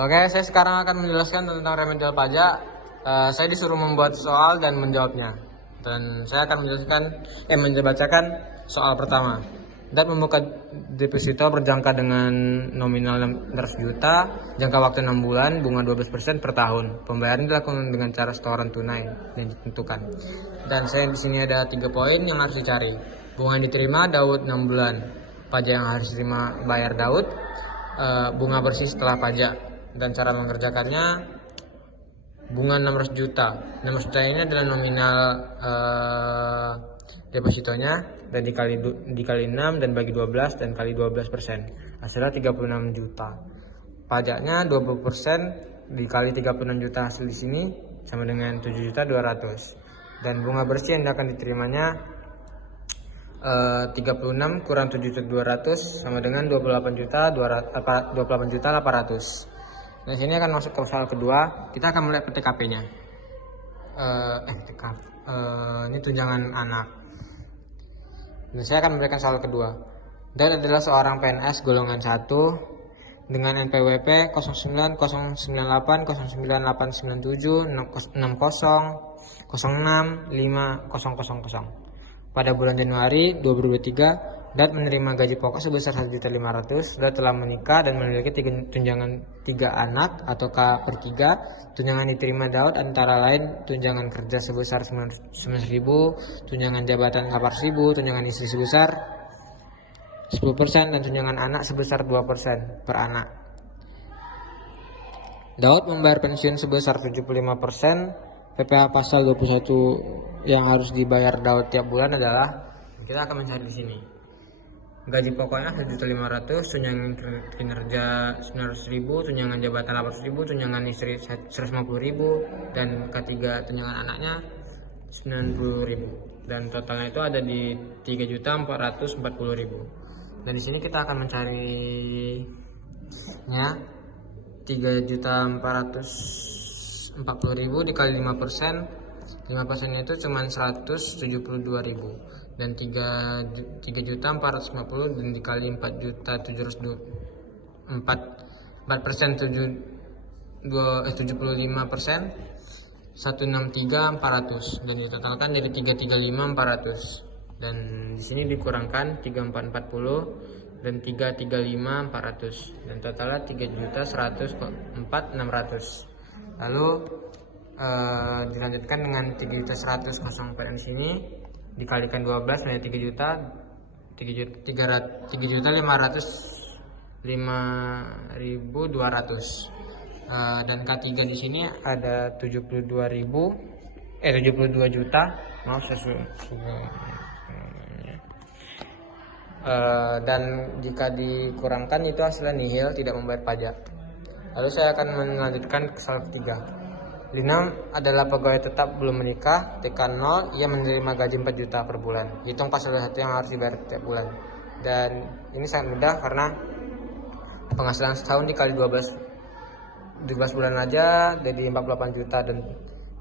Oke, saya sekarang akan menjelaskan tentang remedial pajak. Saya disuruh membuat soal dan menjawabnya. Dan saya akan membacakan soal pertama. Dan membuka deposito berjangka dengan nominal 600 juta, jangka waktu 6 bulan, bunga 12% per tahun. Pembayaran dilakukan dengan cara setoran tunai yang ditentukan. Dan saya di sini ada 3 poin yang harus dicari. Bunga yang diterima Daud 6 bulan. Pajak yang harus diterima bayar Daud. Bunga bersih setelah pajak. Dan cara mengerjakannya, bunga 600 juta. 600 juta ini adalah nominal depositonya, dan dikali 6 dan bagi 12 dan kali 12%. Hasilnya 36 juta. Pajaknya 20% dikali 36 juta hasil di sini sama dengan 7.200.000. Dan bunga bersih yang akan diterimanya 36 kurang 7.200.000 sama dengan 28.800.000. Nah, sini akan masuk ke soal kedua. Kita akan melihat PTKP-nya. Ini tunjangan anak. Dan saya akan memberikan soal kedua. Dan adalah seorang PNS golongan 1 dengan NPWP 09098987600500 pada bulan Januari 2023. Dan menerima gaji pokok sebesar 1.500.000. Dan telah menikah dan memiliki tunjangan 3 anak atau K/3. Tunjangan diterima Daud antara lain tunjangan kerja sebesar 9.000, tunjangan jabatan 8.000, tunjangan istri sebesar 10%, dan tunjangan anak sebesar 2% per anak. Daud membayar pensiun sebesar 75%. PPh pasal 21 yang harus dibayar Daud tiap bulan adalah, kita akan mencari di sini. Gaji pokoknya 1.500.000, tunjangan kinerja 900.000, tunjangan jabatan 800.000, tunjangan istri 150.000, dan ketiga tunjangan anaknya 90.000. Dan totalnya itu ada di 3.440.000. Dan di sini kita akan mencarinya 3.440.000 dikali 5%. 5% itu cuma 172.000, dan 3.450.000 dan dikali 4.724, 4% 75%, 163.400, dan ditotalkan dari 335.400. Dan di sini dikurangkan 3440 dan 335.400, dan totalnya 3.104.600. Lalu dilanjutkan dengan 3.100.000 PN sini dikalikan 12 menjadi 3 juta 3.505.200. Dan K3 di sini ada 72 juta, maaf dan jika dikurangkan itu hasilnya nihil, tidak membayar pajak. Lalu saya akan melanjutkan ke soal ketiga. Lina adalah pegawai tetap belum menikah, TK 0, ia menerima gaji 4 juta per bulan. Hitung pasal 1 yang harus dibayar tiap bulan. Dan ini sangat mudah karena penghasilan setahun dikali 12 bulan aja jadi 48 juta, dan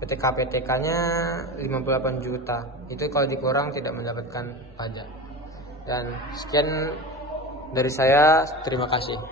PTK-nya 58 juta. Itu kalau dikurang tidak mendapatkan pajak. Dan sekian dari saya, terima kasih.